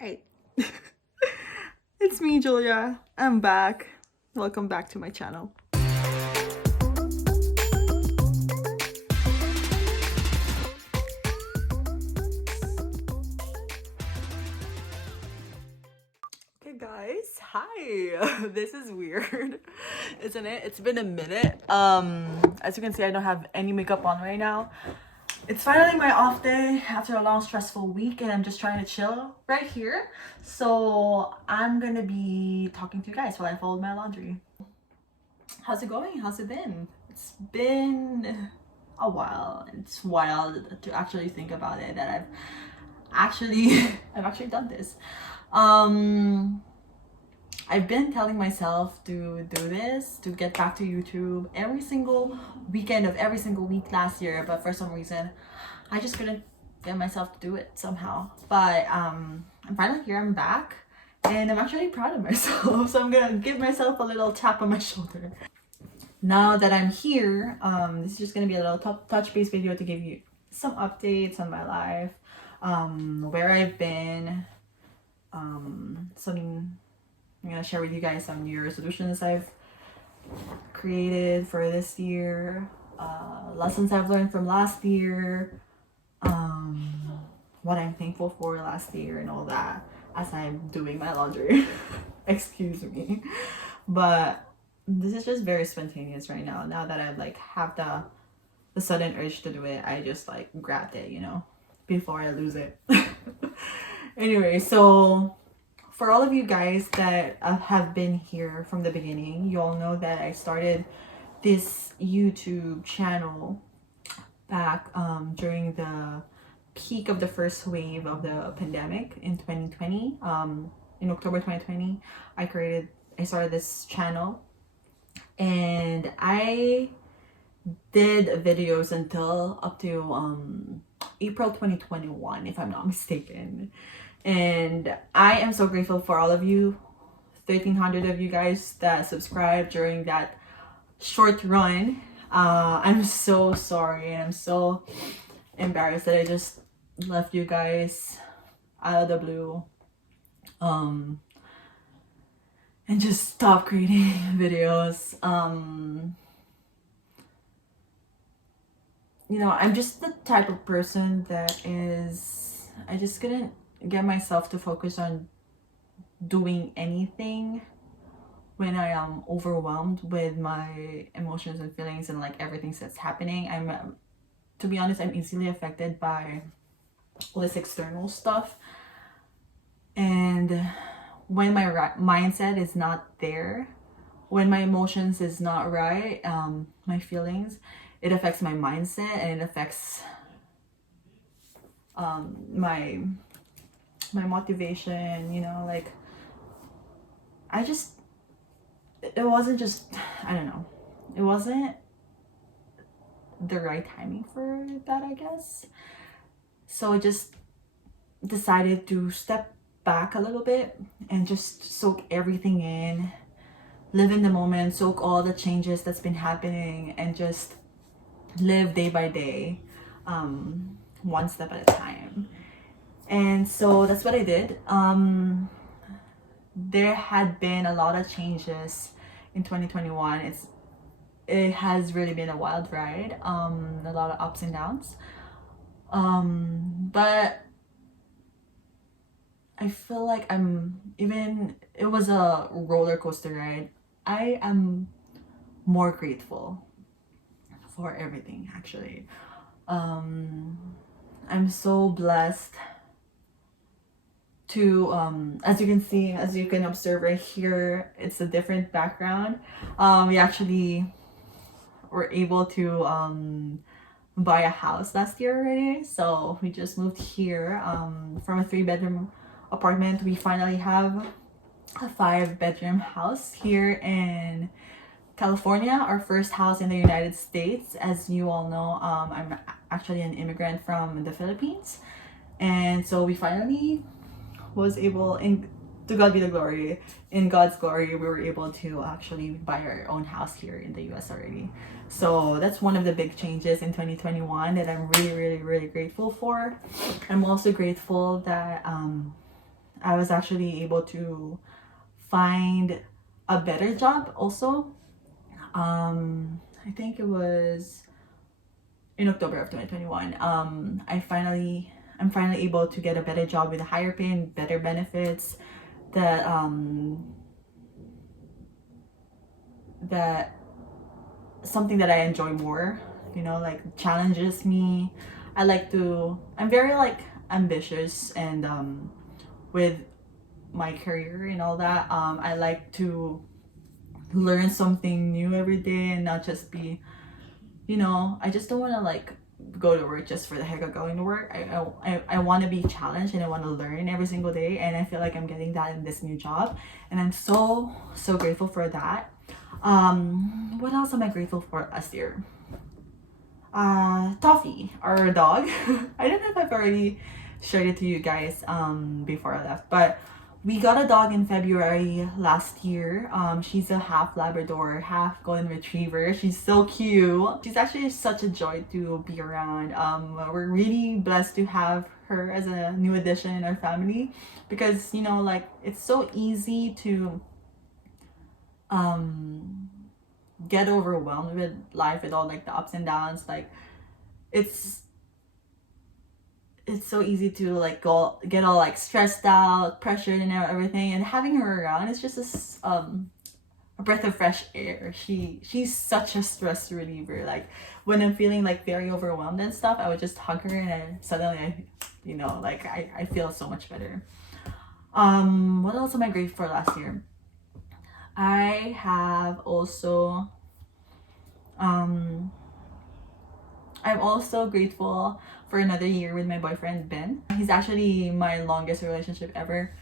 Alright. It's me, Julia. I'm back. Welcome back to my channel. Okay guys, hi. This is weird, isn't it? It's been a minute. As you can see, I don't have any makeup on right now. It's finally my off day after a long stressful week and I'm just trying to chill right here. So I'm gonna be talking to you guys while I fold my laundry. How's it going? How's it been? It's been a while. It's wild to actually think about it that I've actually done this. I've been telling myself to do this, to get back to YouTube every single weekend of every single week last year, but for some reason, I just couldn't get myself to do it somehow. But I'm finally here, I'm back, and I'm actually proud of myself, so I'm gonna give myself a little tap on my shoulder. Now that I'm here, this is just gonna be a little touch base video to give you some updates on my life, where I've been, I'm gonna share with you guys some New Year resolutions I've created for this year, lessons I've learned from last year, what I'm thankful for last year and all that as I'm doing my laundry. Excuse me. But this is just very spontaneous right now. Now that I have the sudden urge to do it, I just grabbed it, before I lose it. Anyway, so for all of you guys that have been here from the beginning, you all know that I started this YouTube channel back during the peak of the first wave of the pandemic in 2020. In October 2020, I started this channel, and I did videos until up to April 2021, if I'm not mistaken. And I am so grateful for all of you, 1,300 of you guys that subscribed during that short run. I'm so sorry and I'm so embarrassed that I just left you guys out of the blue and just stopped creating videos. I'm just the type of person that I just couldn't get myself to focus on doing anything when I am overwhelmed with my emotions and feelings and everything that's happening. To be honest, I'm easily affected by all this external stuff, and when my mindset is not there, when my emotions is not right, my feelings, it affects my mindset and it affects my motivation, it wasn't just, I don't know, it wasn't the right timing for that, I guess. So I just decided to step back a little bit and just soak everything in, live in the moment, soak all the changes that's been happening, and just live day by day, one step at a time. And so that's what I did. There had been a lot of changes in 2021. It has really been a wild ride, a lot of ups and downs, but I feel like it was a roller coaster ride. I am more grateful for everything, actually. I'm so blessed to, as you can observe right here, it's a different background. We actually were able to buy a house last year already, so we just moved here from a 3-bedroom apartment. We finally have a 5-bedroom house here in California, our first house in the United States. As you all know, I'm actually an immigrant from the Philippines, and so we finally was able, to God be the glory, in God's glory, we were able to actually buy our own house here in the US already. So that's one of the big changes in 2021 that I'm really, really, really grateful for. I'm also grateful that I was actually able to find a better job also. I think it was in October of 2021. I'm finally able to get a better job with a higher pay and better benefits that that something that I enjoy more, you know, like challenges me. I'm very like ambitious and with my career and all that. I like to learn something new every day and not just be, you know, I just don't want to like go to work just for the heck of going to work. I want to be challenged and I want to learn every single day, and I feel like I'm getting that in this new job, and I'm so grateful for that. What else am I grateful for last year? Toffee, our dog. I don't know if I've already shared it to you guys before I left, but we got a dog in February last year. She's a half Labrador, half Golden Retriever. She's so cute. She's actually such a joy to be around. We're really blessed to have her as a new addition in our family because, you know, like it's so easy to get overwhelmed with life, with all like the ups and downs. Like it's so easy to like get all like stressed out, pressured and everything, and having her around is just a breath of fresh air. She's such a stress reliever. Like when I'm feeling like very overwhelmed and stuff, I would just hug her and suddenly you know, like I feel so much better. What else am I grateful for last year? I have also I'm also grateful for another year with my boyfriend Ben. He's actually my longest relationship ever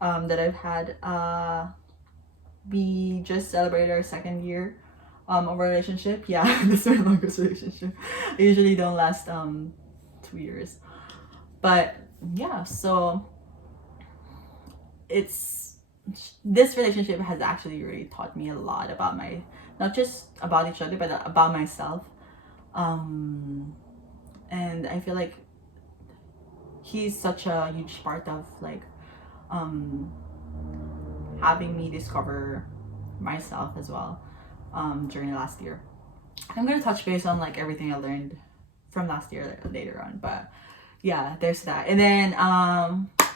that I've had. We just celebrated our second year of a relationship. Yeah, this is my longest relationship. I usually don't last 2 years. But yeah, so this relationship has actually really taught me a lot about not just about each other, but about myself. And I feel like he's such a huge part of like having me discover myself as well during the last year. I'm gonna touch base on like everything I learned from last year later on, but yeah, there's that. And then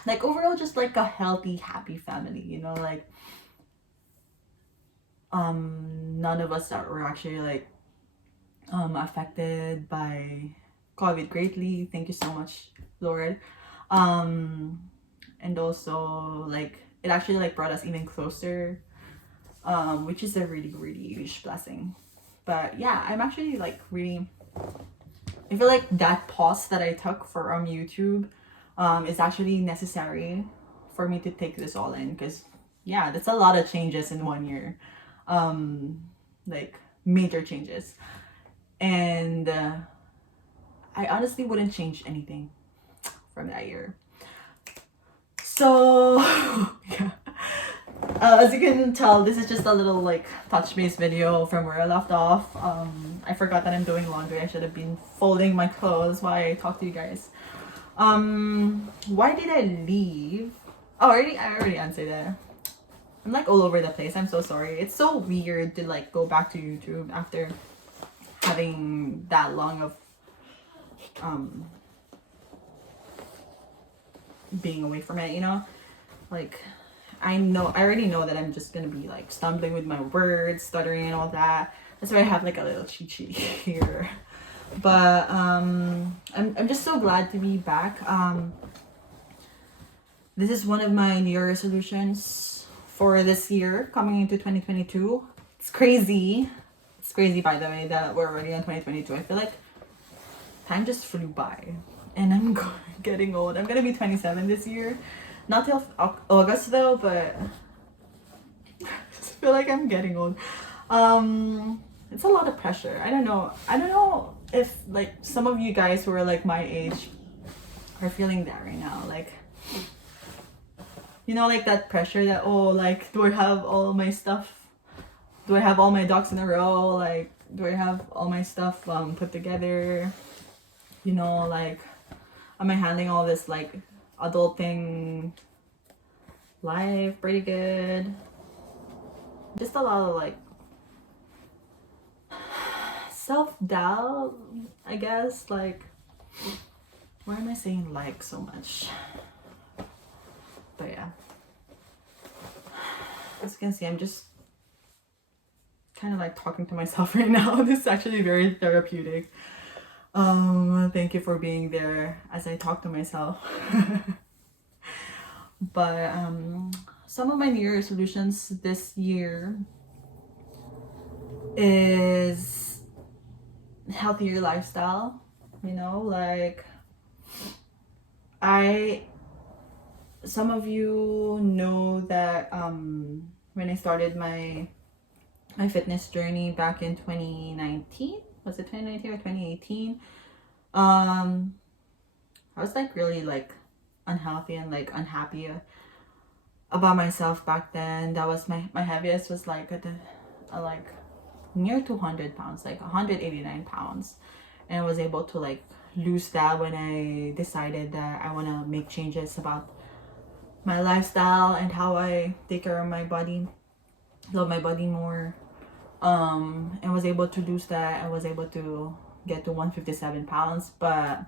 like overall just like a healthy, happy family, you know, like none of us that were actually like affected by COVID greatly. Thank you so much, Lord. And also like it actually like brought us even closer, which is a really, really huge blessing. But yeah, I'm actually like really, I feel like that pause that I took for YouTube is actually necessary for me to take this all in, because yeah, that's a lot of changes in 1 year, like major changes, and I honestly wouldn't change anything from that year. So yeah. As you can tell, this is just a little like touch base video from where I left off. I forgot that I'm doing laundry. I should have been folding my clothes while I talk to you guys. Why did I leave? Oh, I already answered that. I'm like all over the place. I'm so sorry. It's so weird to like go back to YouTube after having that long of being away from it, you know? Like I already know that I'm just gonna be like stumbling with my words, stuttering and all that. That's why I have like a little cheat sheet here. But I'm just so glad to be back. This is one of my New Year resolutions for this year coming into 2022. It's crazy. It's crazy, by the way, that we're already on 2022. I feel like time just flew by, and I'm getting old. I'm gonna be 27 this year. Not till August though, but I just feel like I'm getting old. It's a lot of pressure. I don't know if like some of you guys who are like my age are feeling that right now. Like, you know, like that pressure that, oh, like, do I have all my stuff? Do I have all my ducks in a row? Like, do I have all my stuff put together? You know, like, am I handling all this like adulting life pretty good. Just a lot of like self-doubt, I guess. Like, why am I saying like so much? But yeah, as you can see, I'm just kind of like talking to myself right now. This is actually very therapeutic. Thank you for being there as I talk to myself. But some of my New Year resolutions this year is healthier lifestyle. You know, like some of you know that when I started my fitness journey back in 2019, was it 2019 or 2018? I was like really like unhealthy and like unhappy about myself back then. That was my heaviest was like at the like near 200 pounds, like 189 pounds, and I was able to like lose that when I decided that I want to make changes about my lifestyle and how I take care of my body, love my body more. And was able to lose that. I was able to get to 157 pounds, but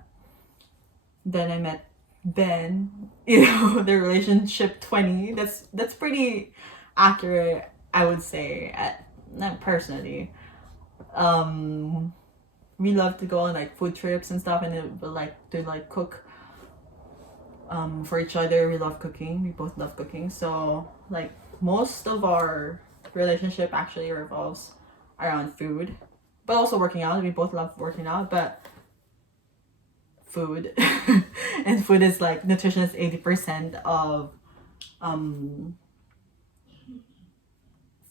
then I met Ben, you know, the relationship 20. That's pretty accurate, I would say, not personally. We love to go on like food trips and stuff, and it would like to like cook for each other. We love cooking. We both love cooking. So like most of our relationship actually revolves around food, but also working out. We both love working out, but food and food is like nutrition is 80% of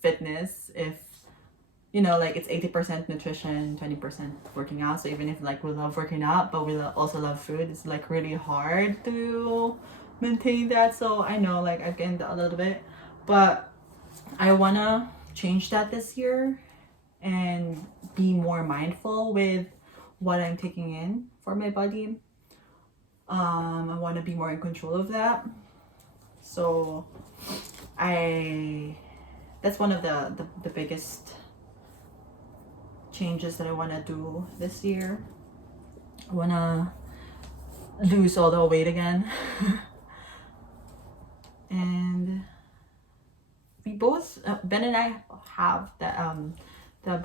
fitness. If you know, like it's 80% nutrition, 20% working out. So even if like we love working out but we also love food, it's like really hard to maintain that. So I know like I've gained a little bit, but I wanna change that this year and be more mindful with what I'm taking in for my body. I want to be more in control of that. So that's one of the biggest changes that I want to do this year. I want to lose all the weight again. And we both Ben and I have that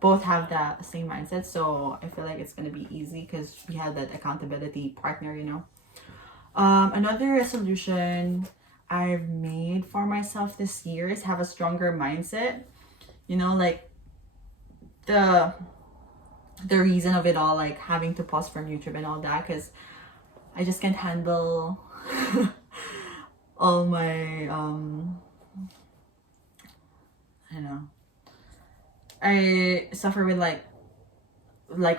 both have that same mindset, so I feel like it's gonna be easy because we have that accountability partner, you know. Another resolution I've made for myself this year is have a stronger mindset. You know, like the reason of it all, like having to pause from YouTube and all that, because I just can't handle all my I don't know. I suffer with like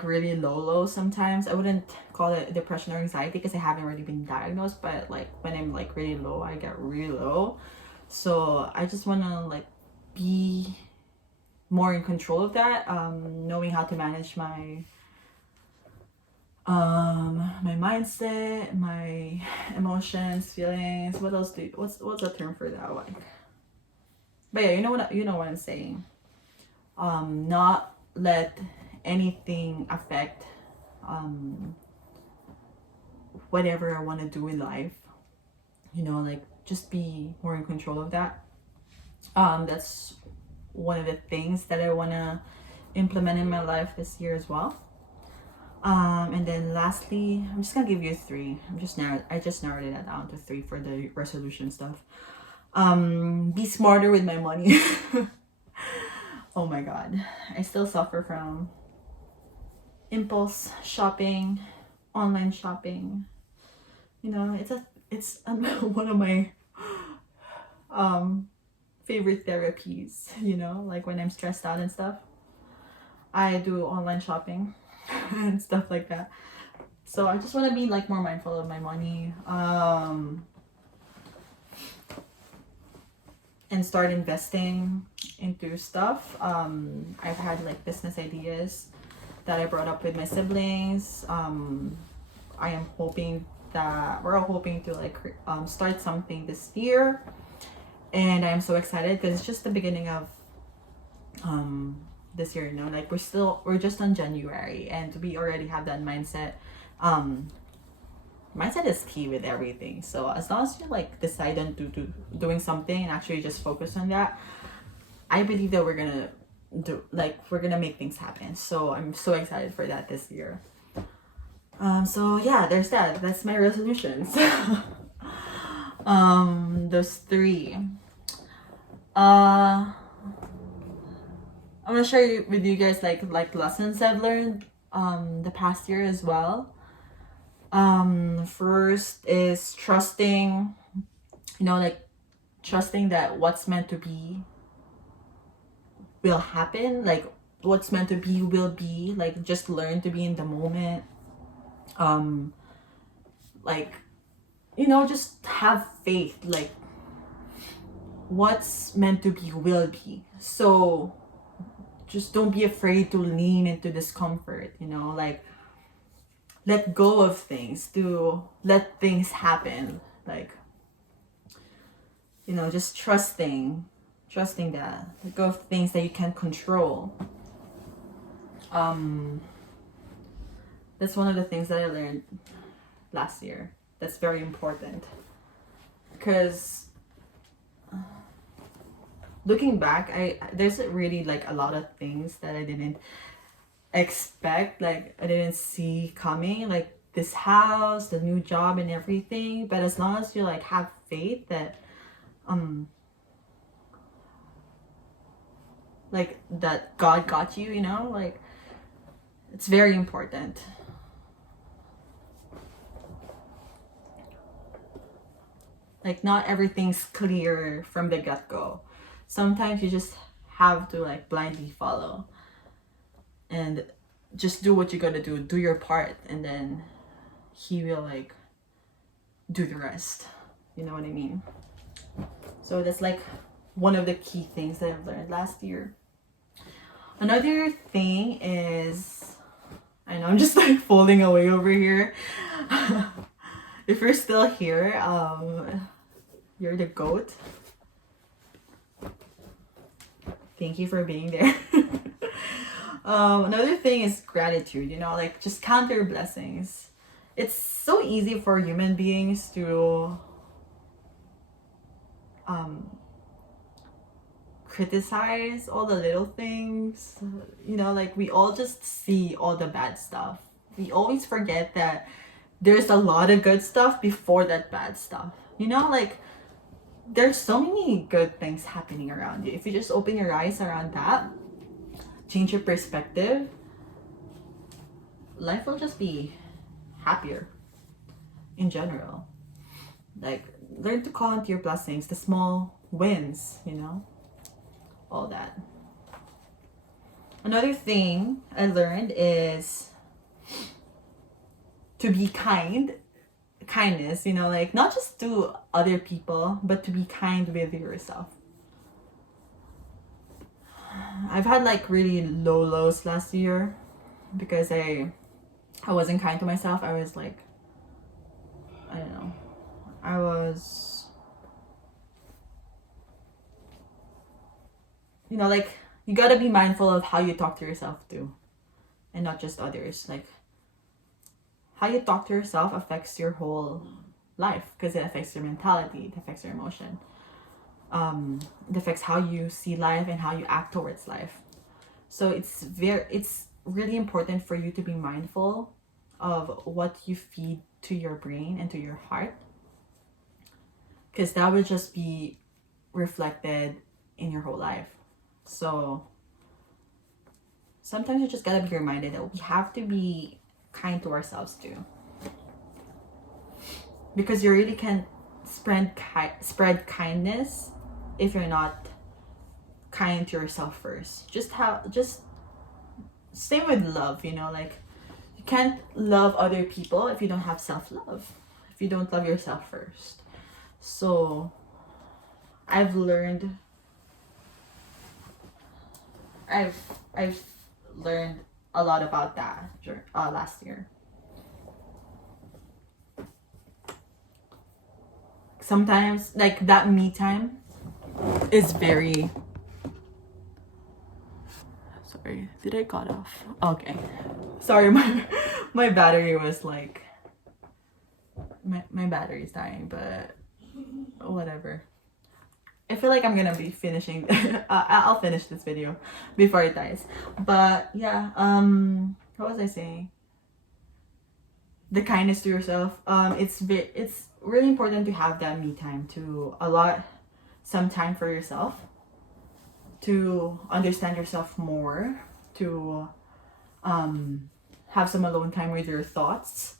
really low sometimes. I wouldn't call it depression or anxiety because I haven't really been diagnosed, but like when I'm like really low, I get really low. So I just want to like be more in control of that, knowing how to manage my my mindset, my emotions, feelings. What else what's the term for that, like? But yeah, you know what I'm saying. Not let anything affect whatever I want to do in life. You know, like just be more in control of that. That's one of the things that I want to implement in my life this year as well. And then lastly, I'm just gonna give you three. I just narrowed it down to three for the resolution stuff. Be smarter with my money. Oh my god, I still suffer from impulse shopping, online shopping. You know, it's one of my favorite therapies, you know, like when I'm stressed out and stuff, I do online shopping and stuff like that. So I just want to be like more mindful of my money, and start investing into stuff. I've had like business ideas that I brought up with my siblings. I am hoping that we're all hoping to like start something this year, and I'm so excited because it's just the beginning of this year. You know, like we're just on January, and we already have that mindset. Mindset is key with everything. So as long as you like decide on doing something and actually just focus on that, I believe that we're gonna make things happen. So I'm so excited for that this year. So yeah, there's that. That's my resolutions. Those three. I'm gonna share with you guys like lessons I've learned the past year as well. First is trusting, like trusting that what's meant to be will happen. Like what's meant to be will be. Like just learn to be in the moment. Like just have faith. Like what's meant to be will be. So just don't be afraid to lean into discomfort. Like let go of things, to let things happen. Like just trusting that. Let go of things that you can't control. That's one of the things that I learned last year. That's very important, because looking back, there's really like a lot of things that I didn't expect, like I didn't see coming, like this house, the new job and everything. But as long as you like have faith that like that God got you, like it's very important. Like not everything's clear from the get-go. Sometimes you just have to like blindly follow and just do what you gotta do your part, and then he will like do the rest. You know what I mean? So that's like one of the key things that I've learned last year. Another thing is, I know I'm just like folding away over here. If you're still here, you're the GOAT. Thank you for being there. Another thing is gratitude, like just count your blessings. It's so easy for human beings to criticize all the little things. Like we all just see all the bad stuff. We always forget that there's a lot of good stuff before that bad stuff. Like there's so many good things happening around you. If you just open your eyes around that, change your perspective, life will just be happier in general. Like learn to count your blessings, the small wins, all that. Another thing I learned is to be kindness, like not just to other people, but to be kind with yourself. I've had like really low lows last year because I wasn't kind to myself. I was like, I don't know, like you gotta be mindful of how you talk to yourself too, and not just others. Like how you talk to yourself affects your whole life, because it affects your mentality, it affects your emotion, it affects how you see life and how you act towards life. So it's really important for you to be mindful of what you feed to your brain and to your heart, because that will just be reflected in your whole life. So sometimes you just gotta be reminded that we have to be kind to ourselves too, because you really can't spread kindness if you're not kind to yourself first. Just same with love, like you can't love other people if you don't have self-love, if you don't love yourself first. So I've learned a lot about that last year. sometimes like that me time is very, sorry, did I cut off? Okay, sorry, my battery was like, my battery is dying, but whatever. I feel like I'm gonna be finishing I'll finish this video before it dies. But yeah, what was I saying? The kindness to yourself. It's really important to have that me time, to allot some time for yourself, to understand yourself more, to have some alone time with your thoughts,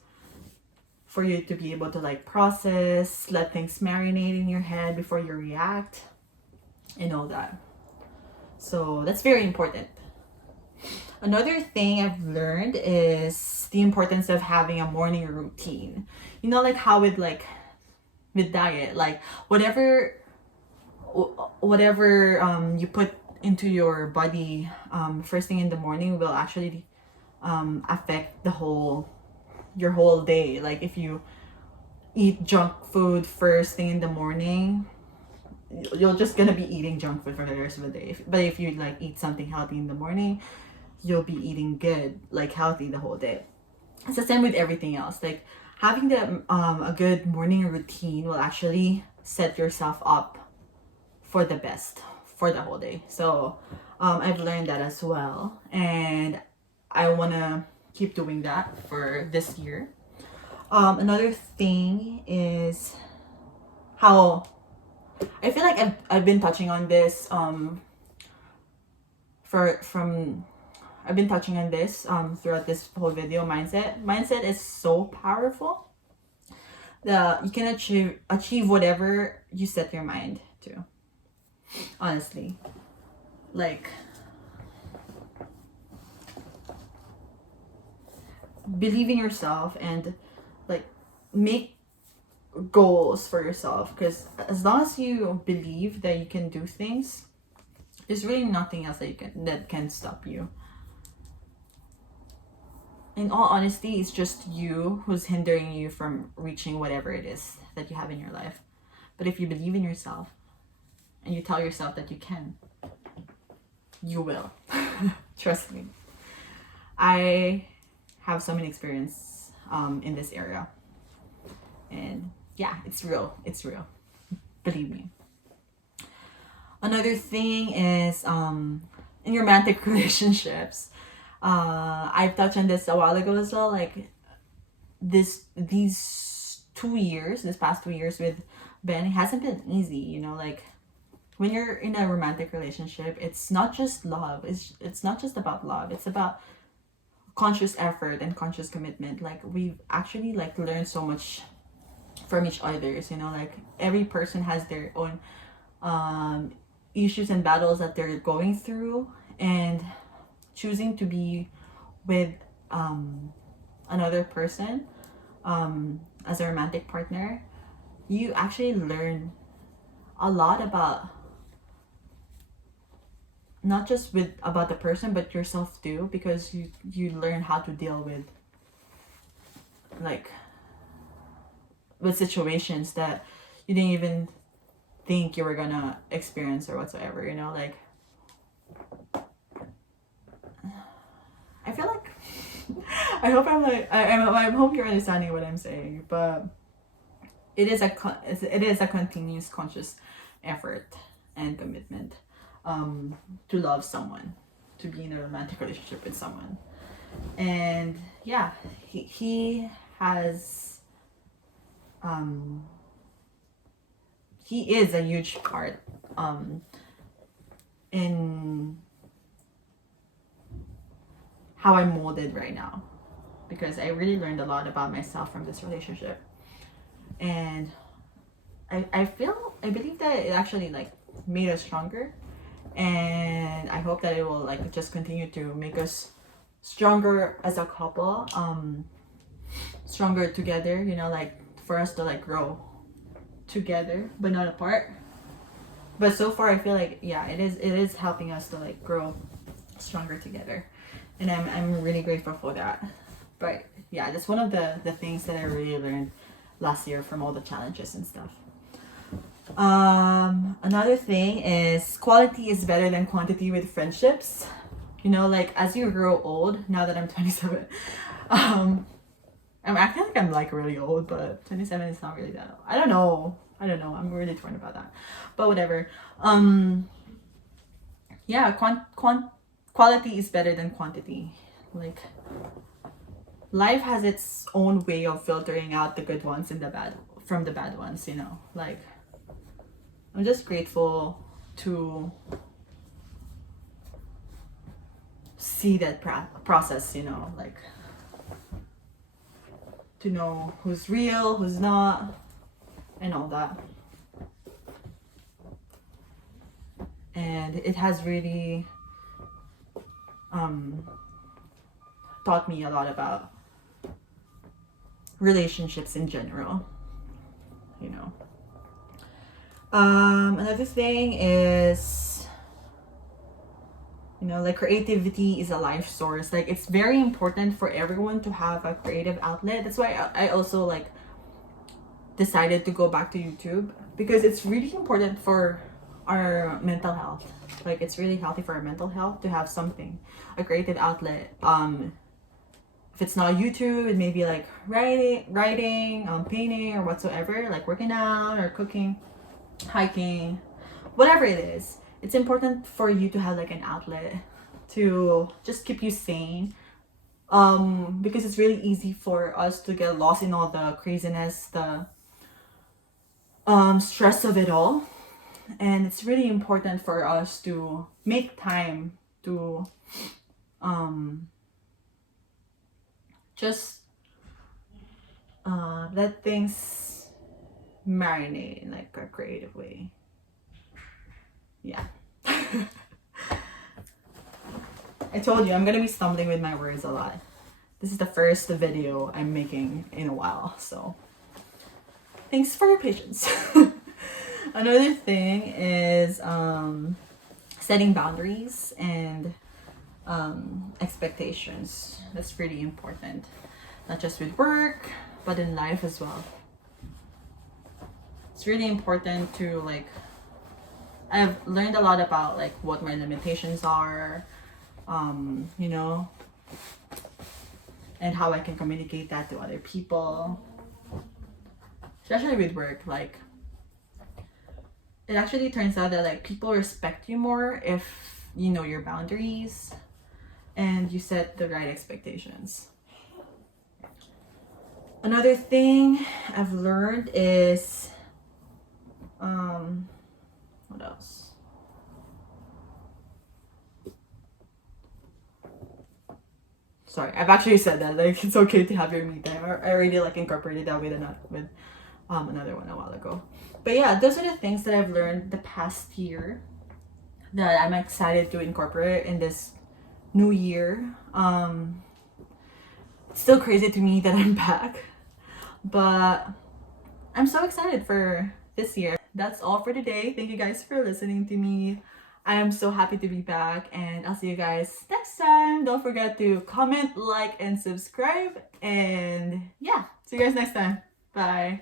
for you to be able to like process, let things marinate in your head before you react, and all that. So that's very important. Another thing I've learned is the importance of having a morning routine. You know, like how with diet, like whatever you put into your body first thing in the morning will actually affect your whole day. Like if you eat junk food first thing in the morning, you're just gonna be eating junk food for the rest of the day. But if you like eat something healthy in the morning, you'll be eating good, like healthy the whole day. It's the same with everything else. Like having a good morning routine will actually set yourself up for the best for the whole day. So I've learned that as well, and I wanna keep doing that for this year. Another thing is how I feel like I've been touching on this I've been touching on this throughout this whole video. Mindset is so powerful that you can achieve whatever you set your mind to. Honestly, like believe in yourself and like make goals for yourself, because as long as you believe that you can do things, there's really nothing else that can stop you. In all honesty, it's just you who's hindering you from reaching whatever it is that you have in your life. But if you believe in yourself and you tell yourself that you can, you will. Trust me. I have so many experience in this area, and yeah, it's real. It's real. Believe me. Another thing is in romantic relationships. I've touched on this a while ago as well. Like these past 2 years with Ben, it hasn't been easy. You know, like when you're in a romantic relationship, it's not just love. It's not just about love. It's about conscious effort and conscious commitment. Like we've actually like learned so much from each other's. You know, like every person has their own issues and battles that they're going through, and choosing to be with another person as a romantic partner, you actually learn a lot about not just about the person but yourself too, because you learn how to deal with situations that you didn't even think you were gonna experience or whatsoever. You know, like I feel like I hope I hope you're understanding what I'm saying, but it is a continuous conscious effort and commitment to love someone, to be in a romantic relationship with someone. And yeah, he has he is a huge part in how I'm molded right now, because I really learned a lot about myself from this relationship, and I believe that it actually like made us stronger, and I hope that it will like just continue to make us stronger as a couple, stronger together, you know, like for us to like grow together but not apart. But so far I feel like yeah, it is helping us to like grow stronger together, and I'm really grateful for that. But yeah, that's one of the things that I really learned last year from all the challenges and stuff. Another thing is quality is better than quantity with friendships. You know, like as you grow old, now that I'm 27, I'm acting like I'm like really old, but 27 is not really that old. I don't know. I'm really torn about that. But whatever. Yeah, quality is better than quantity. Like life has its own way of filtering out the good ones and the bad from the bad ones, you know. Like I'm just grateful to see that process, you know, like to know who's real, who's not, and all that. And it has really taught me a lot about relationships in general, you know. Another thing is, you know, like creativity is a life source. Like it's very important for everyone to have a creative outlet. That's why I also like decided to go back to YouTube, because it's really important for our mental health. Like it's really healthy for our mental health to have something, a creative outlet. If it's not YouTube, it may be like writing, painting, or whatsoever, like working out or cooking, hiking, whatever it is. It's important for you to have like an outlet to just keep you sane, because it's really easy for us to get lost in all the craziness, the stress of it all. And it's really important for us to make time to just let things marinate in like a creative way. Yeah. I told you I'm gonna be stumbling with my words a lot. This is the first video I'm making in a while, so thanks for your patience. Another thing is setting boundaries and expectations. That's pretty important, not just with work but in life as well. It's really important to like, I've learned a lot about like what my limitations are, you know, and how I can communicate that to other people, especially with work. Like it actually turns out that like people respect you more if you know your boundaries and you set the right expectations. Another thing I've learned is what else? Sorry, I've actually said that like it's okay to have your me time. I already like incorporated that with another one a while ago. But yeah, those are the things that I've learned the past year that I'm excited to incorporate in this new year. It's still crazy to me that I'm back, but I'm so excited for this year. That's all for today. Thank you guys for listening to me. I am so happy to be back, and I'll see you guys next time. Don't forget to comment, like, and subscribe. And yeah, see you guys next time. Bye.